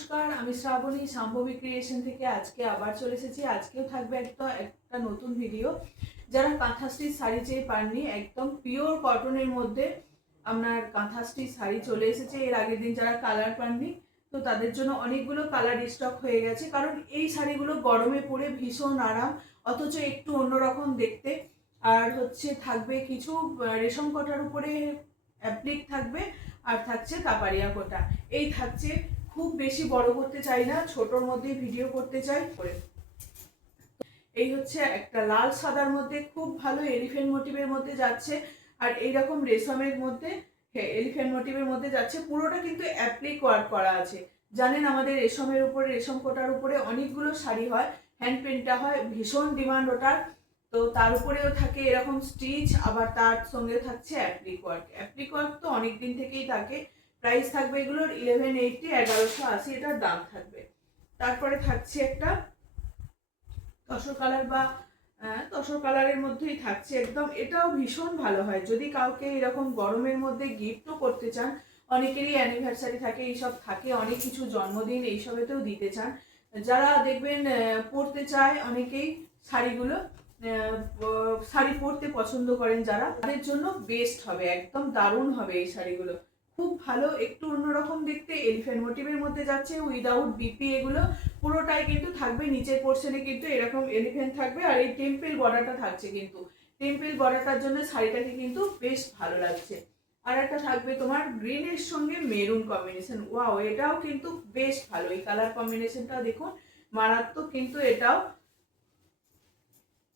নমস্কার, আমি শ্রাবণী শাম্ভবী ক্রিয়েশন থেকে আজকে আবার চলে এসেছি। আজকেও থাকবে একটা নতুন ভিডিও। যারা কাঁথা স্টিচ শাড়ি চেয়ে পাননি, একদম পিওর কটনের মধ্যে আপনার কাঁথা স্টিচ শাড়ি চলে এসেছে। এর আগের দিন যারা কালার পাননি, তো তাদের জন্য অনেকগুলো কালার স্টক হয়ে গেছে, কারণ এই শাড়িগুলো গরমে পরে ভীষণ আরাম, অথচ একটু অন্যরকম দেখতে। আর থাকবে কিছু রেশম কটার উপরে অ্যাপ্লিক থাকবে, আর থাকছে কাপারিয়া কোটা। এই থাকছে, খুব বেশি বড় করতে চাই না, ছোটর মধ্যে ভিডিও করতে চাই করে। এই একটা লাল সাদার মধ্যে খুব ভালো এলিফ্যান্ট মোটিভের মধ্যে যাচ্ছে, আর এইরকম রেশমের মধ্যে এলিফ্যান্ট মোটিভের মধ্যে যাচ্ছে। পুরোটা কিন্তু অ্যাপ্লিক ওয়ার্ক করা আছে। জানেন আমাদের রেশমের উপরে, রেশম কোটার উপরে অনেকগুলো শাড়ি হয়, হ্যান্ড পেন্টটা হয়, ভীষণ ডিমান্ড ওটার। তো তার উপরেও থাকে এরকম স্টিচ, আবার তার সঙ্গে থাকছে অ্যাপ্লিক ওয়ার্ক। অ্যাপ্লিক ওয়ার্ক তো অনেক দিন থেকেই থাকে। প্রাইস থাকবে এগুলোর 1180, 1180 এটার দাম থাকবে। তারপরে থাকছে একটা তসর কালার বা তসর কালারের মধ্যেই থাকছে একদম। এটাও ভীষণ ভালো হয় যদি কাউকে এরকম গরমের মধ্যে গিফটও করতে চান। অনেকেরই অ্যানিভার্সারি থাকে, এইসব থাকে, অনেক কিছু জন্মদিন এইসবেতেও দিতে চান। যারা দেখবেন পরতে চায় অনেকেই শাড়িগুলো, শাড়ি পরতে পছন্দ করেন যারা, তাদের জন্য বেস্ট হবে, একদম দারুণ হবে এই শাড়িগুলো। খুব ভালো, একটু অন্যরকম দেখতে, এলিফ্যান্ট মোটিভের মধ্যে যাচ্ছে, উইদাউট বিপি। এগুলো পুরোটাই কিন্তু থাকবে, নিচের পোর্শনে কিন্তু এরকম এলিফ্যান্ট থাকবে, আর এই টেম্পল বর্ডারটা থাকছে। কিন্তু টেম্পল বর্ডারটার জন্য শাড়িটাকে কিন্তু বেশ ভালো লাগছে। আর একটা থাকবে তোমার গ্রিনের সঙ্গে মেরুন কম্বিনেশন। ওয়াও, এটাও কিন্তু বেশ ভালো। এই কালার কম্বিনেশনটা দেখুন, মারাত্মক কিন্তু এটাও।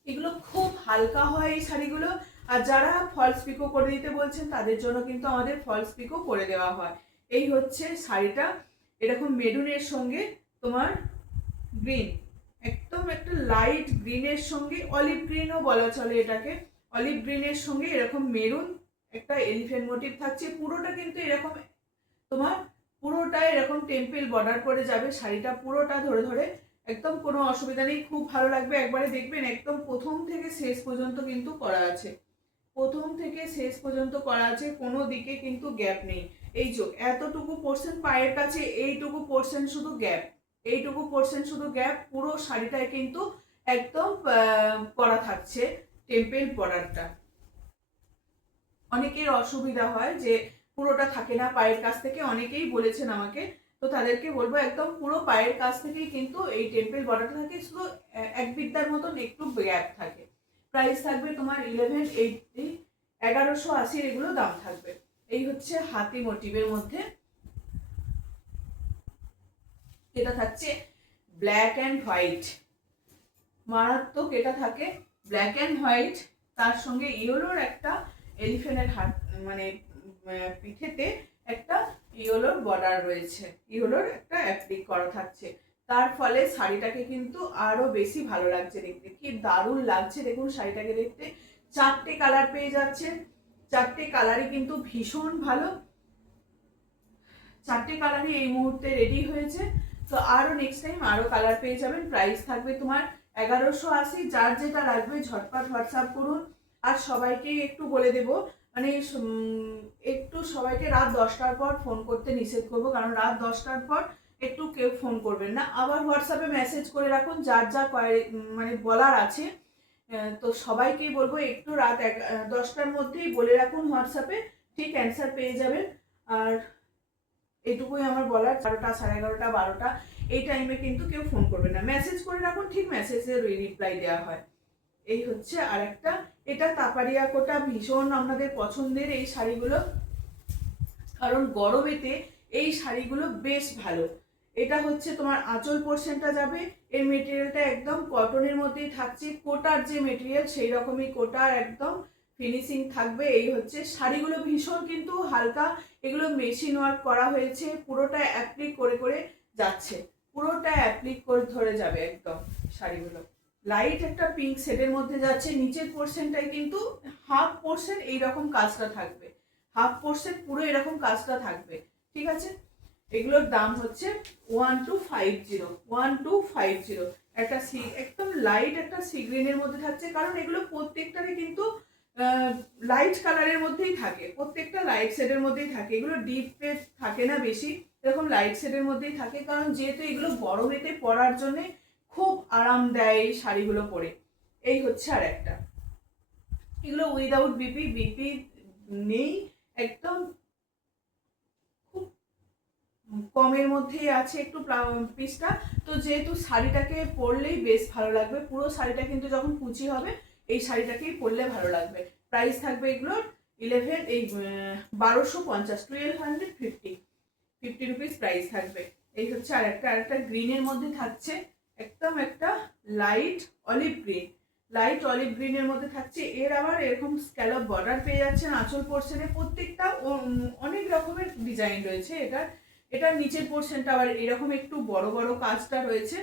এগুলো খুব হালকা হয় এই শাড়িগুলো। আর যারা ফলস পিকো করে দিতে বলছেন তাদের জন্য কিন্তু আমাদের ফলস পিকো করে দেওয়া হয়। এই শাড়িটা, এরকম মেরুনের সঙ্গে তোমার গ্রিন, একদম একটা লাইট গ্রিনের সঙ্গে অলিভ গ্রিনও বলা চলে এটাকে। অলিভ গ্রিনের সঙ্গে এরকম মেরুন একটা এলিফ্যান্ট মোটিভ থাকছে। পুরোটা কিন্তু এরকম তোমার, পুরোটা এরকম টেম্পল বর্ডার করে যাবে শাড়িটা, পুরোটা ধরে ধরে, একদম কোনো অসুবিধা নেই, খুব ভালো লাগবে। একবারে দেখবেন একদম প্রথম থেকে শেষ পর্যন্ত কিন্তু করা আছে, প্রথম থেকে শেষ পর্যন্ত করা আছে, কোনো দিকে কিন্তু গ্যাপ নেই। এই যে এতটুকু পোর্শন পায়ের কাছে, এইটুকু পোর্শন শুধু গ্যাপ, এইটুকু পোর্শন শুধু গ্যাপ, পুরো শাড়িটায় কিন্তু একদম করা থাকছে টেম্পল বর্ডারটা। অনেকের অসুবিধা হয় যে পুরোটা থাকে না পায়ের কাছ থেকে, অনেকেই বলেছেন আমাকে, তো তাদেরকে বলবো একদম পুরো পায়ের কাছ থেকেই কিন্তু এই টেম্পল বর্ডারটা থাকে, শুধু এক বিদ্যার মতন একটু গ্যাপ থাকে। প্রাইস থাকবে তোমার 1180, 1180 এগুলো দাম থাকবে। এই হাতি মোটিভের মধ্যে, এটা থাকছে ব্ল্যাক অ্যান্ড হোয়াইট, মারাত্মক এটা থাকে ব্ল্যাক অ্যান্ড হোয়াইট। তার সঙ্গে ইয়েলোর একটা এলিফ্যান্টের হাত, মানে পিঠেতে একটা ইয়েলোর বর্ডার রয়েছে, ইয়েলোর একটা অ্যাপ্লিক করা থাকছে। তার ফলে শাড়িটাকে কিন্তু আরো বেশি ভালো লাগছে দেখতে, কি দারুণ লাগছে দেখুন শাড়িটাকে দেখতে। চারটে কালার পেয়ে যাচ্ছে, চারটে কালারই কিন্তু ভীষণ ভালো, চারটে কালারই এই মুহূর্তে রেডি হয়েছে। তো আরো নেক্সট টাইম আরো কালার পেয়ে যাবেন। প্রাইস থাকবে তোমার 1180। যার যেটা লাগবে ঝটপট হোয়াটসঅ্যাপ করুন। আর সবাইকে একটু বলে দেব, মানে একটু সবাইকে রাত 10টার পর ফোন করতে নিষেধ করবো, কারণ রাত 10টার পর একটু কেউ ফোন করবেন না। আবার হোয়াটসঅ্যাপে মেসেজ করে রাখুন যার যা মানে বলার আছে। তো সবাইকেই বলবো একটু রাত 10টার মধ্যেই বলে রাখুন হোয়াটসঅ্যাপে, ঠিক অ্যান্সার পেয়ে যাবেন। আর এইটুকুই আমার বলার। 11টা, 11:30, 12টা এই টাইমে কিন্তু কেউ ফোন করবে না, মেসেজ করে রাখুন, ঠিক মেসেজের রিপ্লাই দেওয়া হয়। এই আর একটা, এটা তাপারিয়া কোটা, ভীষণ আপনাদের পছন্দের এই শাড়িগুলো, কারণ গরমেতে এই শাড়িগুলো বেশ ভালো। এটা তোমার আঁচল পোর্শনটা যাবে, এর মেটেরিয়ালটা একদম কটনের মধ্যেই থাকছে, কোটার যে মেটেরিয়াল সেই রকমই কোটার একদম ফিনিশিং থাকবে। এই শাড়িগুলো ভীষণ কিন্তু হালকা, এগুলো মেশিন ওয়ার্ক করা হয়েছে, পুরোটা অ্যাপ্লিক করে করে যাচ্ছে, পুরোটা অ্যাপ্লিক করে ধরে যাবে একদম শাড়িগুলো। লাইট একটা পিঙ্ক শেডের মধ্যে যাচ্ছে, নিচের পোর্শনটাই কিন্তু হাফ পোর্শন এইরকম কাজটা থাকবে, হাফ পোর্শন পুরো এরকম কাজটা থাকবে, ঠিক আছে। এগুলোর দাম 1250, 1250। একটা একদম লাইট একটা সি গ্রিনের মধ্যে থাকছে, কারণ এগুলো প্রত্যেকটারই কিন্তু লাইট কালারের মধ্যেই থাকে, প্রত্যেকটা লাইট শেডের মধ্যেই থাকে, এগুলো ডিপ থাকে না বেশি, এরকম লাইট শেডের মধ্যেই থাকে, কারণ যেহেতু এগুলো গরমেতে পরার জন্য খুব আরাম দেয় এই শাড়িগুলো পরে। এই হচ্ছে আর একটা, এগুলো উইদাউট বিপি নেই, একদম খুব কমের মধ্যেই আছে একটু পিসটা। তো যেহেতু শাড়িটাকে পরলেই বেশ ভালো লাগবে, পুরো শাড়িটা কিন্তু যখন কুচি হবে এই শাড়িটাকেই পরলে ভালো লাগবে। প্রাইস থাকবে এগুলোর 1250, 1250 রুপিস প্রাইস থাকবে। এই হচ্ছে আরেকটা গ্রিনের মধ্যে থাকছে, একদম একটা লাইট অলিভ গ্রিনের মধ্যে থাকছে। এর আবার এরকম স্ক্যালপ বর্ডার পেয়ে যাচ্ছেন আঁচল পোর্শনে, প্রত্যেকটা অনেক রকমের ডিজাইন রয়েছে। এটার নিচের পোর্শনটা আবার এরকম একটু বড় বড় কাজটা রয়েছে,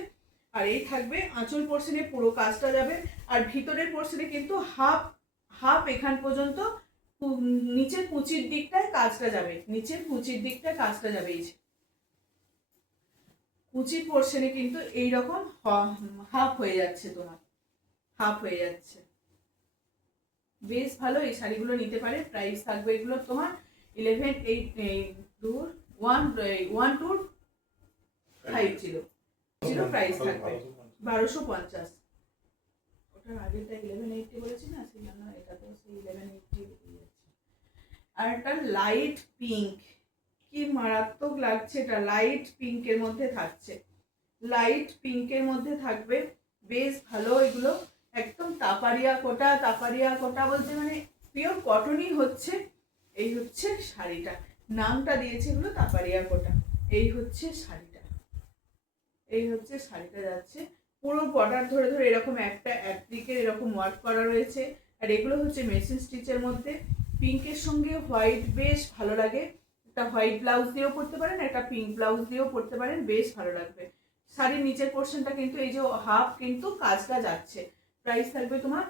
আর এই থাকবে আঁচল পোর্শনে পুরো কাজটা যাবে, আর ভিতরের পোর্শনে কিন্তু হাফ এখান পর্যন্ত নিচের কুচির দিকটায় কাজটা যাবে, এই কুচির পোর্শনে কিন্তু এইরকম হাফ হয়ে যাচ্ছে, বেশ ভালো। এই শাড়িগুলো নিতে পারে, প্রাইস থাকবে এগুলো তোমার 1250 প্রাইস থাকবে 1250। ওটার আগেরটা 1180 বলেছি না, সেই জন্য এটা তো সেই 1180 যাচ্ছে। আর একটা লাইট পিঙ্ক, কি মারাত্মক লাগছে, এটা লাইট পিঙ্কের মধ্যে থাকবে, বেশ ভালো। এগুলো একদম তাপারিয়া কোটা বলতে মানে পিওর কটনই হচ্ছে। এই হচ্ছে শাড়িটা, নামটা দিয়েছে এগুলো তাপারিয়া কোটা। এই হচ্ছে শাড়িটা যাচ্ছে পুরো বর্ডার ধরে এরকম একটা অ্যাপ্লিকের এরকম ওয়ার্ক করা রয়েছে। আর এগুলো হচ্ছে মেশিন স্টিচের মধ্যে, পিঙ্কের সঙ্গে হোয়াইট বেশ ভালো লাগে। একটা হোয়াইট ব্লাউজ দিয়েও পরতে পারেন, একটা পিঙ্ক ব্লাউজ দিয়েও পরতে পারেন, বেশ ভালো লাগবে। শাড়ির নিচের পোর্শনটা কিন্তু এই যে হাফ কিন্তু কাজটা যাচ্ছে। প্রাইস থাকবে তোমার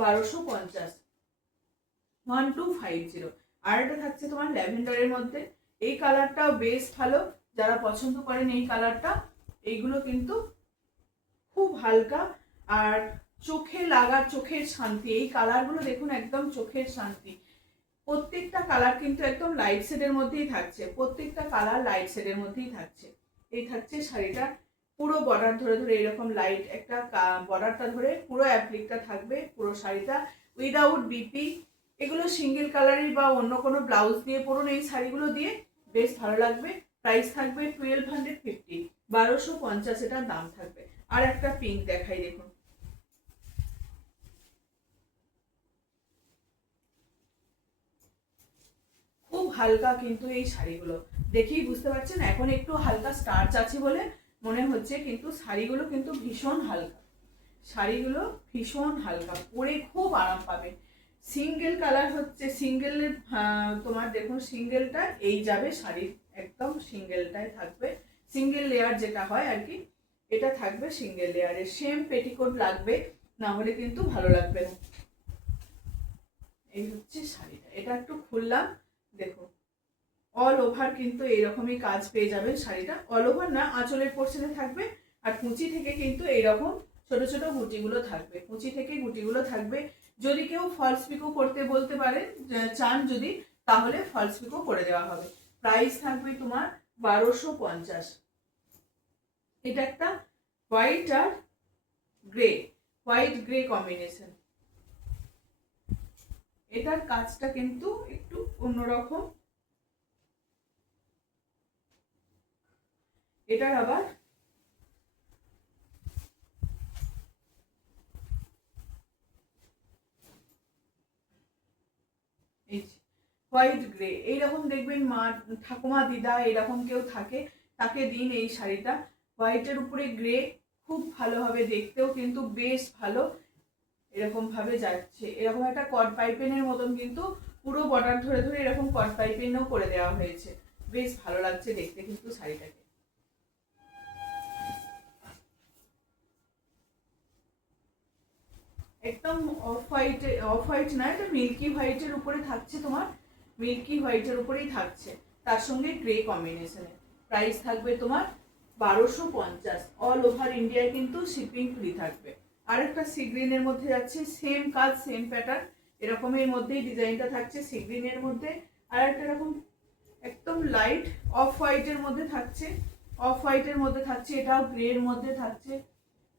1250, 1250। আর এটা থাকছে তোমার ল্যাভেন্ডারের মধ্যে, এই কালারটাও বেশ ভালো, যারা পছন্দ করেন এই কালারটা। এইগুলো কিন্তু খুব হালকা আর চোখের শান্তি। এই কালারগুলো দেখুন একদম চোখের শান্তি। প্রত্যেকটা কালার কিন্তু একদম লাইট শেডের মধ্যেই থাকছে, এই থাকছে শাড়িটা পুরো বর্ডার ধরে এরকম লাইট একটা বর্ডারটা ধরে পুরো অ্যাপ্লিকটা থাকবে পুরো শাড়িটা, উইদাউট বিপি। এগুলো সিঙ্গেল কালারই বা অন্য কোনো ব্লাউজ দিয়ে পরুন, এই শাড়িগুলো দিয়ে বেশ ভালো লাগবে। প্রাইস থাকবে 1250, 1250 এটার দাম থাকবে। আর একটা পিঙ্ক দেখাই, দেখুন খুব হালকা, কিন্তু এই শাড়িগুলো দেখেই বুঝতে পারছেন এখন একটু হালকা স্টার্চ আছে বলে মনে হচ্ছে, কিন্তু শাড়িগুলো কিন্তু ভীষণ হালকা, পরে খুব আরাম পাবে। সিঙ্গেল কালার হচ্ছে, সিঙ্গেলের তোমার দেখুন সিঙ্গেলটা এই যাবে শাড়ির, একদম সিঙ্গেলটাই থাকবে, সিঙ্গেল লেয়ার যেটা হয় আর কি, এটা থাকবে সিঙ্গেল লেয়ারের। সেম পেটিকোট লাগবে, না হলে কিন্তু ভালো লাগবে না। এই হচ্ছে শাড়িটা, এটা একটু খুললাম, দেখুন অল ওভার কিন্তু এইরকমই কাজ পেয়ে যাবেন শাড়িটা। অল ওভার না, আঁচলের পোর্শনে থাকবে, আর কুচি থেকে কিন্তু এইরকম ছোট ছোট গুটিগুলো থাকবে, যদি কেউ ফলস পিকো করতে বলতে পারেন চান যদি, তাহলে ফলস পিকো করে দেওয়া হবে। প্রাইস থাকবে তোমার 1250। এটা একটা হোয়াইট গ্রে কম্বিনেশন, এটার কাজটা কিন্তু একটু অন্যরকম। এটার আবার হোয়াইট গ্রে, এইরকম দেখবেন মা ঠাকুমা দিদা এরকম কেউ থাকে, তাকে দিন এই শাড়িটা। হোয়াইটের উপরে গ্রে খুব ভালো হবে, দেখতেও কিন্তু বেশ ভালো। এরকম ভাবে যাচ্ছে, এরকম একটা কট পাইপেনের মতন কিন্তু পুরো বর্ডার ধরে এরকম কট পাইপেনও করে দেওয়া হয়েছে, বেশ ভালো লাগছে দেখতে কিন্তু শাড়িটাকে। একদম অফ হোয়াইট না, এটা মিল্কি হোয়াইটের উপরে থাকছে, তোমার মিল্কি হোয়াইটের উপরেই থাকছে, তার সঙ্গে গ্রে কম্বিনেশনে। প্রাইস থাকবে তোমার 1250, অল ওভার ইন্ডিয়ায় কিন্তু শিপিং ফ্রি থাকবে। আর একটা সি গ্রিনের মধ্যে যাচ্ছে, সেম কাজ সেম প্যাটার্ন, এরকমের মধ্যেই ডিজাইনটা থাকছে সি গ্রিনের মধ্যে। আর একটা এরকম একদম লাইট অফ হোয়াইটের মধ্যে থাকছে, অফ হোয়াইটের মধ্যে থাকছে, এটাও গ্রের মধ্যে থাকছে।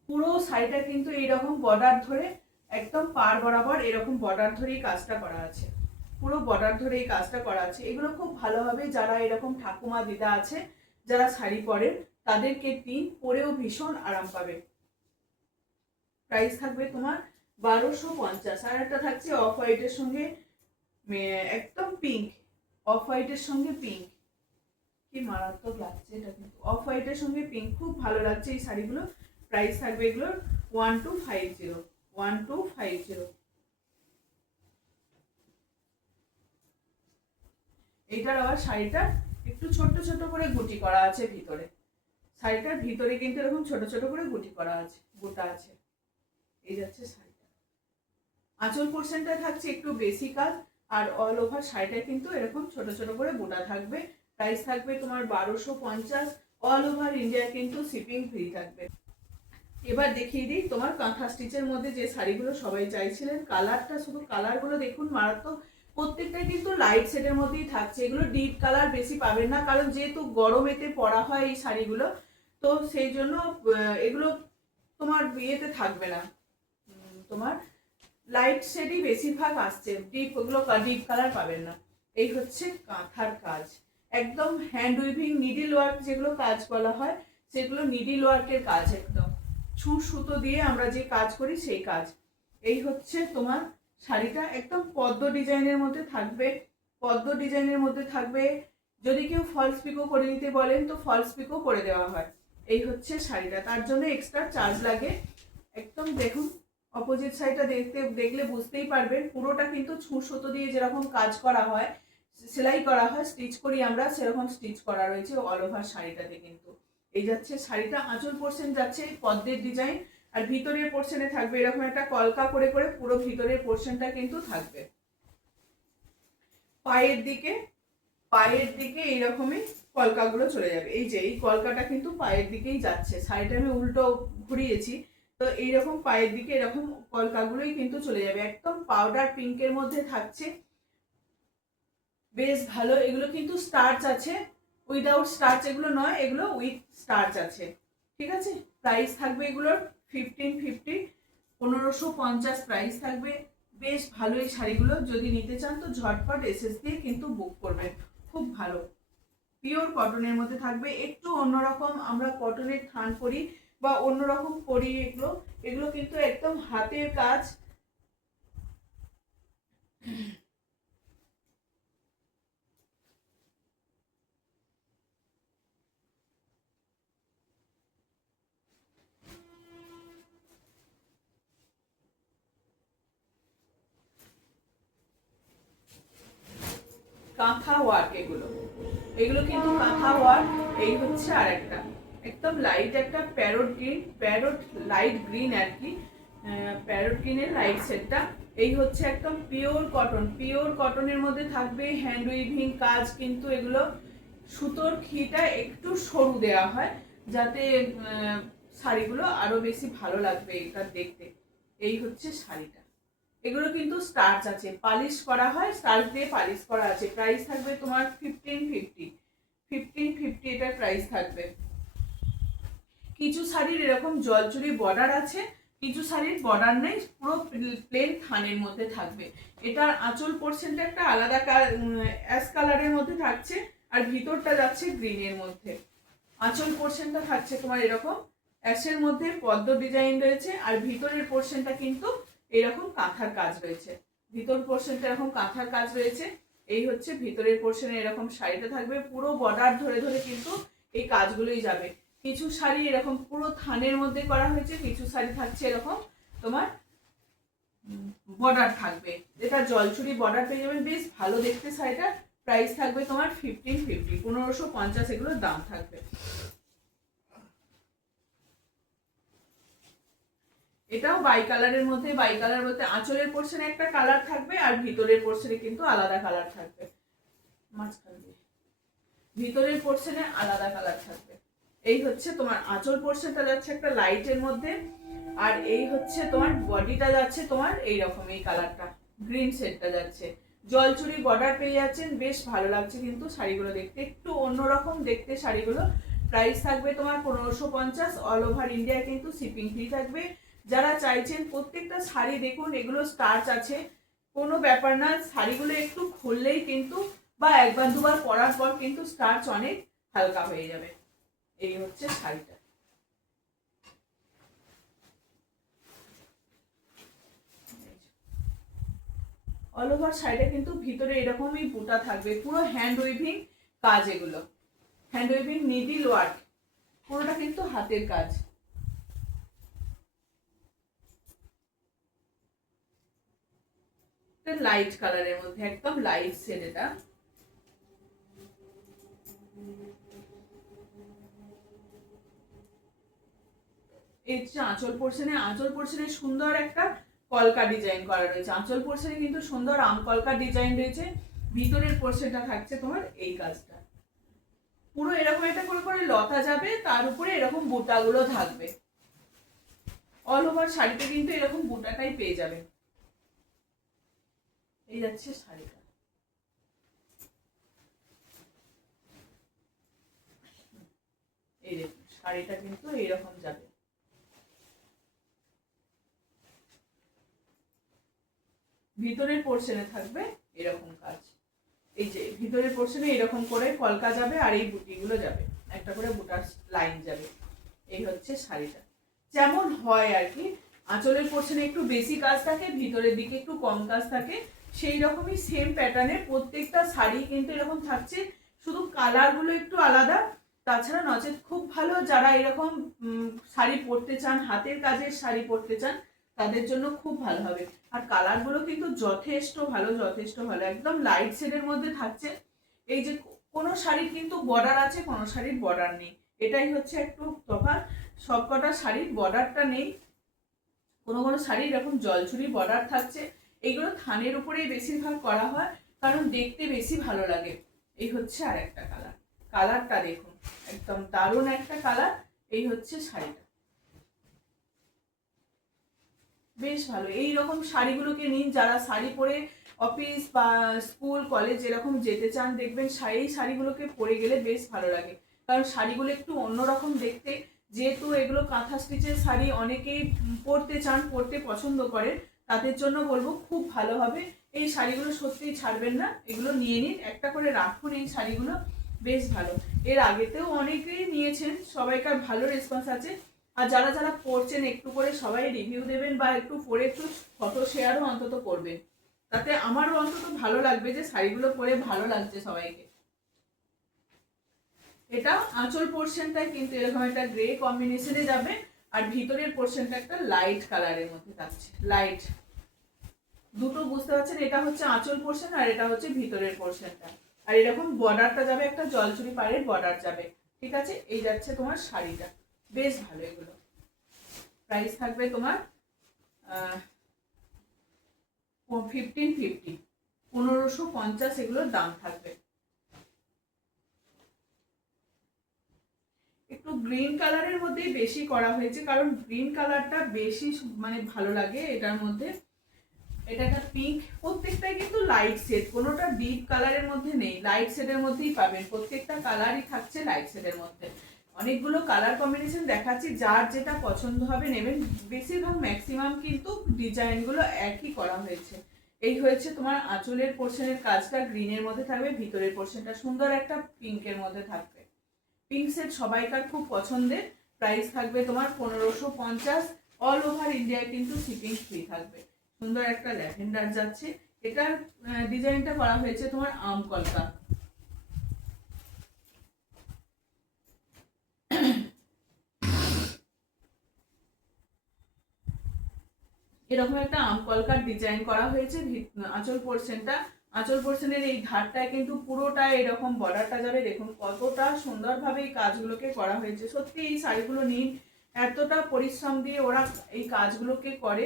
পুরো শাড়িটা কিন্তু এইরকম বর্ডার ধরে একদম পার বরাবর এরকম বর্ডার ধরেই কাজটা করা আছে, পুরো বর্ডার ধরে এই কাজটা করা আছে। এগুলো খুব ভালো হবে যারা এরকম ঠাকুমা দিদা আছে যারা শাড়ি পরেন, তাদেরকে দিন পরেও ভীষণ আরাম পাবে। প্রাইস থাকবে তোমার 1250। আর একটা থাকছে অফ হোয়াইটের সঙ্গে একদম পিঙ্ক, অফ হোয়াইটের সঙ্গে পিঙ্ক, কি মারাত্মক লাগছে এটা কিন্তু, অফ হোয়াইটের সঙ্গে পিঙ্ক খুব ভালো লাগছে এই শাড়িগুলো। প্রাইস থাকবে এগুলোর 1250, 1250। এইটার আবার শাড়িটা একটু ছোট ছোট করে গুটি করা আছে ভিতরে, শাড়িটার ভিতরে কিন্তু এরকম ছোট ছোট করে গুটি করা আছে, গোটা আছে। এই যাচ্ছে শাড়িটা, আঁচল পোর্শনটা থাকছে একটু বেশি কাজ, আর অল ওভার শাড়িটা কিন্তু এরকম ছোট ছোট করে গোটা থাকবে। প্রাইস থাকবে তোমার 1250, অল ওভার ইন্ডিয়া কিন্তু শিপিং ফ্রি থাকবে। এবার দেখিয়ে দিই তোমার কাঁথা স্টিচের মধ্যে যে শাড়িগুলো সবাই চাইছিলেন, কালারটা শুধু কালারগুলো দেখুন মারাত্মক, প্রত্যেকটা কিন্তু লাইট শেডের মধ্যেই থাকছে। এগুলো ডিপ কালার বেশি পাবেন না, কারণ যেহেতু গরমেতে পরা হয় এই শাড়িগুলো, তো সেই জন্য এগুলো তোমার বিয়েতে থাকবে না, তোমার লাইট শেডই বেশিরভাগ আসছে, ওগুলো ডিপ কালার পাবেন না। এই হচ্ছে কাঁথার কাজ, একদম হ্যান্ড উইভিং নিডিল ওয়ার্ক যেগুলো কাজ বলা হয়, সেগুলো নিডিল ওয়ার্কের কাজ, একদম সুতো দিয়ে আমরা যে কাজ করি সেই কাজ। এই হচ্ছে তোমার শাড়িটা, একদম পদ্ম ডিজাইনের মধ্যে থাকবে, পদ্ম ডিজাইনের মধ্যে থাকবে। যদি কেউ ফলস পিকো করে নিতে বলেন তো ফলস পিকো করে দেওয়া হয়। এই হচ্ছে শাড়িটা, তার জন্য এক্সট্রা চার্জ লাগে। একদম দেখুন অপোজিট সাইডটা দেখলে বুঝতেই পারবেন, পুরোটা কিন্তু সুতো দিয়ে যেরকম কাজ করা হয়, সেলাই করা হয়, স্টিচ করি আমরা, সেরকম স্টিচ করা রয়েছে অল ওভার শাড়িটাতে। কিন্তু এই যাচ্ছে শাড়িটা, আঁচল পোর্শন যাচ্ছে পদ্মের ডিজাইন, আর ভিতরের পোর্শনে থাকবে এরকম একটা কলকা করে করে, পুরো ভিতরের পোর্শনটা কিন্তু থাকবে। পায়ের দিকে এইরকমই কলকাগুলো চলে যাবে, এই যে এই কলকাটা কিন্তু পায়ের দিকেই যাচ্ছে, শাড়িটা আমি উল্টো ঘুরিয়েছি, তো এইরকম পায়ের দিকে এরকম কলকাগুলোই কিন্তু চলে যাবে। একদম পাউডার পিঙ্কের মধ্যে থাকছে, বেশ ভালো। এগুলো কিন্তু স্টার্চ আছে, উইদাউট স্টার্চ এগুলো নয়, এগুলো উইথ স্টার্চ আছে, ঠিক আছে। প্রাইস থাকবে এগুলোর 1550, 1550 প্রাইস থাকবে। বেশ ভালো এই শাড়িগুলো, যদি নিতে চান তো ঝটপট এসএস দিয়ে কিন্তু বুক করবেন, খুব ভালো। পিওর কটনের মধ্যে থাকবে, একটু অন্যরকম আমরা কটনের থান করি বা অন্যরকম করি, এগুলো কিন্তু একদম হাতের কাজ। কাঁথা ওয়ার্ক, এগুলো কিন্তু কাঁথা ওয়ার্ক। এই হচ্ছে আর একটা একদম লাইট একটা প্যারট লাইট গ্রিন আর কি, প্যারট গ্রিনের লাইট সেটটা। এই হচ্ছে একদম পিওর কটনের মধ্যে থাকবে, হ্যান্ড উইভিং কাজ, কিন্তু এগুলো সুতোর খিটা একটু সরু দেওয়া হয় যাতে শাড়িগুলো আরো বেশি ভালো লাগবে এটা দেখতে। এই হচ্ছে শাড়িটা, এগুলো কিন্তু স্টার্চ আছে, পালিশ করা হয়, স্টার্চ দিয়ে পালিশ করা আছে। প্রাইস থাকবে তোমার 1550, এটার প্রাইস থাকবে। কিছু শাড়ির এরকম জলচুরি বর্ডার আছে, কিছু শাড়ির বর্ডার নেই, পুরো প্লেন থানের মধ্যে থাকবে। এটার আঁচল পোর্শনটা একটা আলাদা অ্যাশ কালারের মধ্যে থাকছে, আর ভিতরটা যাচ্ছে গ্রিনের মধ্যে। আঁচল পোর্শনটা থাকছে তোমার এরকম অ্যাশের মধ্যে পদ্ম ডিজাইন রয়েছে, আর ভিতরের পোর্শনটা কিন্তু এরকম কাঁথার কাজ রয়েছে, ভিতর পোর্শনটা এরকম কাঁথার কাজ রয়েছে। এই হচ্ছে ভিতরের পোর্শনে এরকম শাড়িটা থাকবে, পুরো বর্ডার ধরে ধরে কিন্তু এই কাজগুলোই যাবে। কিছু শাড়ি এরকম পুরো থানের মধ্যে করা হয়েছে, কিছু শাড়ি থাকছে এরকম তোমার বর্ডার থাকবে, এটা জলছুরি বর্ডার পেয়ে যাবেন, বেশ ভালো দেখতে শাড়িটা। প্রাইস থাকবে তোমার 1550, 1550 এগুলোর দাম থাকবে। এটাও বাই কালারের মধ্যে, আঁচলের পোর্শনে একটা কালার থাকবে, আর ভিতরের পোর্শনে কিন্তু আলাদা কালার থাকবে, ভিতরের পোর্শনে আলাদা কালার থাকবে। এই হচ্ছে তোমার আঁচল পোর্শনটা যাচ্ছে একটা লাইটের মধ্যে, আর এই হচ্ছে তোমার বডিটা যাচ্ছে তোমার এইরকম এই কালারটা গ্রিন শেডটা যাচ্ছে, জলচুরি বর্ডার পেয়ে যাচ্ছেন, বেশ ভালো লাগছে কিন্তু শাড়িগুলো দেখতে, একটু অন্যরকম দেখতে শাড়িগুলো। প্রাইস থাকবে তোমার 1550, অল ওভার ইন্ডিয়া কিন্তু শিপিং ফ্রি থাকবে। যারা চাইছেন প্রত্যেকটা শাড়ি দেখুন, এগুলো স্টার্চ আছে, কোনো ব্যাপার না, শাড়িগুলো একটু খুললেই কিন্তু বা একবার দুবার পরার পর কিন্তু স্টার্চ অনেক হালকা হয়ে যাবে। এই হচ্ছে শাড়িটা। অল ওভার শাড়িটা কিন্তু ভিতরে এরকমই বুটা থাকবে, পুরো হ্যান্ড উইভিং কাজ, এগুলো হ্যান্ড উইভিং নিডিল ওয়ার্ক, পুরোটা কিন্তু হাতের কাজ। লাইট কালারের মধ্যে, একদম লাইট শেড এটা। এই যে আঁচল পোর্শনে সুন্দর একটা কলকা ডিজাইন করা রয়েছে, আঁচল পোর্শনে কিন্তু সুন্দর আম কলকা ডিজাইন রয়েছে। ভিতরের পোর্শনটা থাকছে তোমার এই কাজটা, পুরো এরকম একটা করে করে লতা যাবে, তার উপরে এরকম বুটাগুলো থাকবে। অল ওভার শাড়িতে কিন্তু এরকম বুটাটাই পেয়ে যাবে। এই যাচ্ছে শাড়িটা। এই দেখুন শাড়িটা কিন্তু এইরকম যাবে। ভিতরের পোর্শনে থাকবে এরকম কাজ, এই যে ভিতরের পোর্শনে এরকম করে কলকা যাবে, আর এই বুটিগুলো যাবে, একটা করে বুটার লাইন যাবে। এই হচ্ছে শাড়িটা, যেমন হয় আর কি, আঁচলের পোর্শনে একটু বেশি কাজ থাকে, ভিতরের দিকে একটু কম কাজ থাকে, সেই রকমই সেম প্যাটার্নে প্রত্যেকটা শাড়ি কিন্তু এরকম থাকছে, শুধু কালারগুলো একটু আলাদা। তাছাড়া নচেত খুব ভালো, যারা এরকম শাড়ি পরতে চান, হাতের কাজের শাড়ি পরতে চান, তাদের জন্য খুব ভালো হবে। আর কালারগুলো কিন্তু যথেষ্ট ভালো, একদম লাইট শেডের মধ্যে থাকছে। এই যে কোনো শাড়ির কিন্তু বর্ডার আছে, কোনো শাড়ির বর্ডার নেই, এটাই হচ্ছে একটু তফাৎ। সবকটা শাড়ির বর্ডারটা নেই, কোনো কোনো শাড়ি এরকম জলছুরি বর্ডার থাকছে। এইগুলো থানের উপরেই বেশিরভাগ করা হয়, কারণ দেখতে বেশি ভালো লাগে। এই হচ্ছে আর একটা কালার, কালারটা দেখুন একদম দারুণ একটা কালার। এই হচ্ছে শাড়িটা, বেশ ভালো। এইরকম শাড়িগুলোকে নিন, যারা শাড়ি পরে অফিস বা স্কুল কলেজ এরকম যেতে চান, দেখবেন এই শাড়িগুলোকে পরে গেলে বেশ ভালো লাগে, কারণ শাড়িগুলো একটু অন্যরকম দেখতে। যেহেতু এগুলো কাঁথা স্টিচের শাড়ি, অনেকেই পরতে চান, পরতে পছন্দ করেন, তাদের জন্য বলবো খুব ভালো হবে। এই শাড়িগুলো সত্যিই ছাড়বেন না, এগুলো নিয়ে নিন, একটা করে রাখুন, এই শাড়িগুলো বেশ ভালো। এর আগেতেও অনেকেই নিয়েছেন, সবাইকার ভালো রেসপন্স আছে। আর যারা যারা পড়ছেন একটু করে সবাই রিভিউ দেবেন, বা একটু পরে একটু ফটো শেয়ারও অন্তত করবেন, তাতে আমারও অন্তত ভালো লাগবে যে শাড়িগুলো পরে ভালো লাগছে সবাইকে। এটা আঁচল পোর্শনটাই কিন্তু এরকম একটা গ্রে কম্বিনেশনে যাবে, আর ভিতরের পোর্শনটা একটা লাইট কালারের মধ্যে থাকছে, লাইট দুটো বুঝতে পারছেন। এটা হচ্ছে আঁচল পোর্শন, আর এটা হচ্ছে ভিতরের পোর্শনটা, আর এরকম বর্ডারটা যাবে, একটা জলচুরি পাড়ের বর্ডার যাবে। ঠিক আছে, এই যাচ্ছে তোমার শাড়িটা, বেশ ভালো। এগুলো প্রাইস থাকবে তোমার 1550, এগুলোর দাম থাকবে। একটু গ্রিন কালারের মধ্যেই বেশি করা হয়েছে, কারণ গ্রিন কালারটা বেশি মানে ভালো লাগে এটার মধ্যে। এটা একটা পিঙ্ক, প্রত্যেকটাই কিন্তু লাইট শেড, কোনোটা ডিপ কালারের মধ্যে নেই, লাইট শেডের মধ্যেই পাবেন, প্রত্যেকটা কালারই থাকছে লাইট শেডের মধ্যে। অনেকগুলো কালার কম্বিনেশন দেখাচ্ছি, যার যেটা পছন্দ হবে নেবেন। বেশিরভাগ ম্যাক্সিমাম কিন্তু ডিজাইনগুলো একই করা হয়েছে। এই হয়েছে তোমার আঁচলের পোর্শনের কাজটা গ্রিনের মধ্যে থাকবে, ভিতরের পোর্শনটা সুন্দর একটা পিঙ্কের মধ্যে থাকবে। পিঙ্ক সেট সবাইকার খুব পছন্দের। প্রাইস থাকবে তোমার 1550, অল ওভার ইন্ডিয়া কিন্তু শিপিং ফ্রি থাকবে। সুন্দর একটা ল্যাভেন্ডার যাচ্ছে, এটার ডিজাইনটা করা হয়েছে তোমার আম কলকা। এরকম একটা আম কলকার ডিজাইন করা হয়েছে। আঁচল পোর্শনের এই ধারটায় কিন্তু পুরোটা এরকম বর্ডারটা যাবে, দেখুন কতটা সুন্দরভাবে এই কাজগুলোকে করা হয়েছে। সত্যি এই শাড়িগুলো নিন, এতটা পরিশ্রম দিয়ে ওরা এই কাজগুলোকে করে।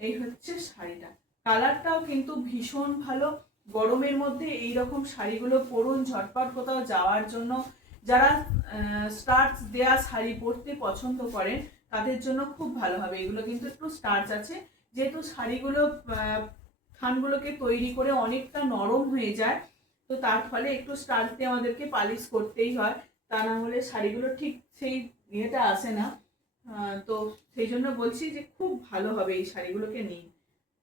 এই হচ্ছে শাড়িটা, কালারটাও কিন্তু ভীষণ ভালো। গরমের মধ্যে এই রকম শাড়িগুলো পরুন, ঝটপট কোথাও যাওয়ার জন্য। যারা স্টার্চ দেয়া শাড়ি পরতে পছন্দ করেন, তাদের জন্য খুব ভালো হবে। এগুলো কিন্তু একটু স্টার্চ আছে, যেহেতু শাড়িগুলো থানগুলোকে তৈরি করে অনেকটা নরম হয়ে যায়, তো তার ফলে একটু স্টার্চ দিয়ে আমাদেরকে পালিশ করতেই হয়, তা না হলে শাড়িগুলো ঠিক সেই ইয়েটা আসে না। তো সেই জন্য বলছি যে খুব ভালো হবে এই শাড়িগুলোকে নিয়ে।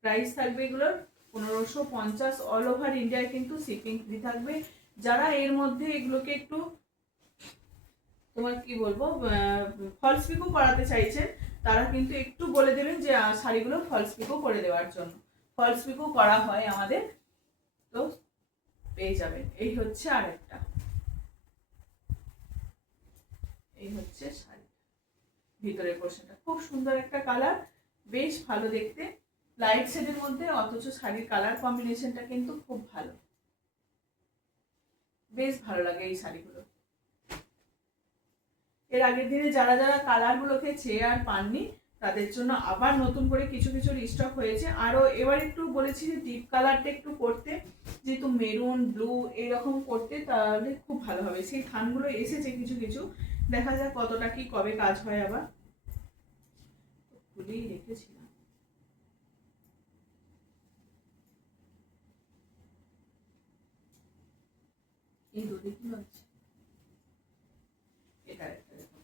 প্রাইস থাকবে এগুলোর 1550, অল ওভার ইন্ডিয়ায় কিন্তু শিপিং ফ্রি থাকবে। যারা এর মধ্যে এগুলোকে একটু তোমার কি বলবো ফলস পিকো করাতে চাইছেন, তারা কিন্তু একটু বলে দেবেন যে শাড়িগুলো ফলস পিকো করে দেওয়ার জন্য। ফলস পিকো করা হয় আমাদের, তো পেয়ে যাবেন। এই হচ্ছে আরেকটা, এই হচ্ছে শাড়ি ভিতরের পোর্শনটা, খুব সুন্দর একটা কালার, বেশ ভালো দেখতে, লাইট শেডের মধ্যে, অথচ শাড়ির কালার কম্বিনেশনটা কিন্তু খুব ভালো, বেশ ভালো লাগে এই শাড়িগুলো। এর আগের দিনে যারা যারা কালারগুলোকে চেয়ে আর পাননি তাদের জন্য আবার নতুন করে কিছু কিছু রিস্টক হয়েছে। আরও এবার একটু বলেছি যে ডিপ কালারটা একটু করতে, যেহেতু মেরুন ব্লু এরকম করতে, তাহলে খুব ভালো হবে। সেই থানগুলো এসেছে কিছু কিছু, দেখা যাক কতটা কি কবে কাজ হয়। আবার খুলেই রেখেছিলাম, এই দুটো কি হচ্ছে, এটা একটা দেখো,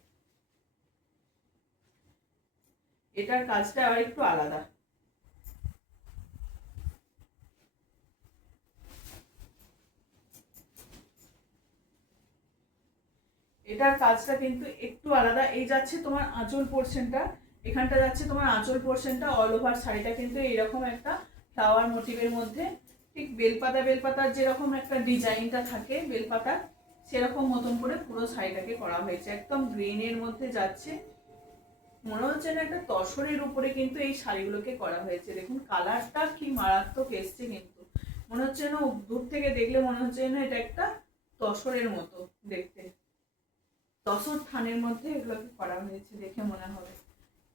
এটার কাজটা আবার একটু আলাদা। এটার কাজটা কিন্তু একটু আলাদা। এই যাচ্ছে তোমার আঁচল পোর্শনটা, এখানটা যাচ্ছে তোমার আঁচল পোর্শনটা, অল ওভার শাড়িটা কিন্তু এইরকম একটা ফ্লাওয়ার মোটিভের মধ্যে, ঠিক বেলপাতার যেরকম একটা ডিজাইনটা থাকে বেলপাতা, সেরকম মতন করে পুরো শাড়িটাকে করা হয়েছে। একদম গ্রিনের মধ্যে যাচ্ছে, মনে হচ্ছে না একটা তসরের উপরে কিন্তু এই শাড়িগুলোকে করা হয়েছে। দেখুন কালারটা কি মারাত্মক এসছে, কিন্তু মনে হচ্ছে না, দূর থেকে দেখলে মনে হচ্ছে না এটা একটা তসরের মতো দেখতে, তসর থানের মধ্যে এগুলোকে করা হয়েছে দেখে মনে হবে।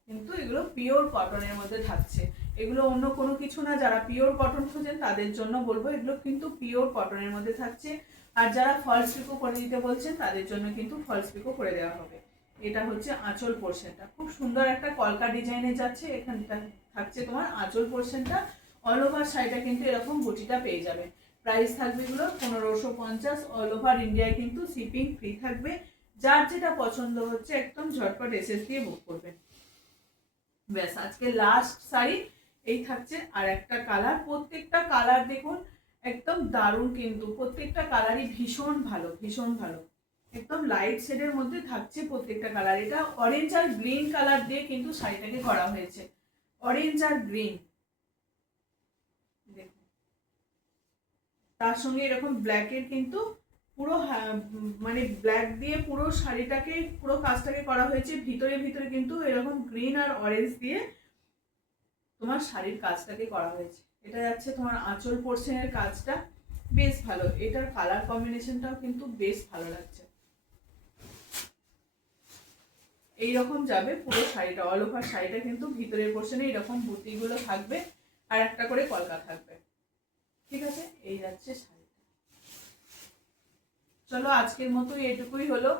কিন্তু এগুলো পিওর কটনের মধ্যে থাকছে, এগুলো অন্য কোনো কিছু না। যারা পিওর কটন খোঁজেন তাদের জন্য বলবো, এগুলো কিন্তু পিওর কটনের মধ্যে থাকছে। আর যারা ফলস পিকো করে দিতে বলছেন তাদের জন্য কিন্তু ফলস পিকো করে দেওয়া হবে। এটা হচ্ছে আঁচল পোর্শনটা, খুব সুন্দর একটা কলকা ডিজাইনে যাচ্ছে। এখানটা থাকছে তোমার আঁচল পোর্শনটা, অল ওভার শাড়িটা কিন্তু এরকম বুটিটা পেয়ে যাবে। প্রাইস থাকবে এগুলো 1550, অল ওভার ইন্ডিয়ায় কিন্তু শিপিং ফ্রি থাকবে। যার যেটা পছন্দ হচ্ছে একদম ঝটপট এসএস দিয়ে বুক করবেন। ব্যাস, আজকে লাস্ট শাড়ি এই থাকছে। আর একটা কালার, প্রত্যেকটা কালার দেখুন একদম দারুণ, কিন্তু প্রত্যেকটা কালারই ভীষণ ভালো, ভীষণ ভালো, একদম লাইট শেডের মধ্যে থাকছে প্রত্যেকটা কালার। এটা অরেঞ্জ আর গ্রিন কালার দিয়ে কিন্তু শাড়িটাকে করা হয়েছে, অরেঞ্জ আর গ্রিন। দেখুন তার সঙ্গে এরকম ব্ল্যাকের কিন্তু পুরো মানে ব্ল্যাক দিয়ে পুরো শাড়িটাকে পুরো কাজটাকে করা হয়েছে। ভিতরে ভিতরে কিন্তু এরকম গ্রিন আর অরেঞ্জ দিয়ে তোমার শাড়ির কাজটাকে করা হয়েছে। এটা যাচ্ছে তোমার আঁচল পোর্শনের কাজটা, বেশ ভালো। এটার কালার কম্বিনেশনটাও কিন্তু বেশ ভালো লাগছে। এইরকম যাবে পুরো শাড়িটা, অল ওভার শাড়িটা কিন্তু ভিতরের পোর্শনে এরকম বুটিগুলো থাকবে আর একটা করে কলকা থাকবে। ঠিক আছে, এই যাচ্ছে শাড়িটা। চলো আজকের মতো এটুকুই হলো।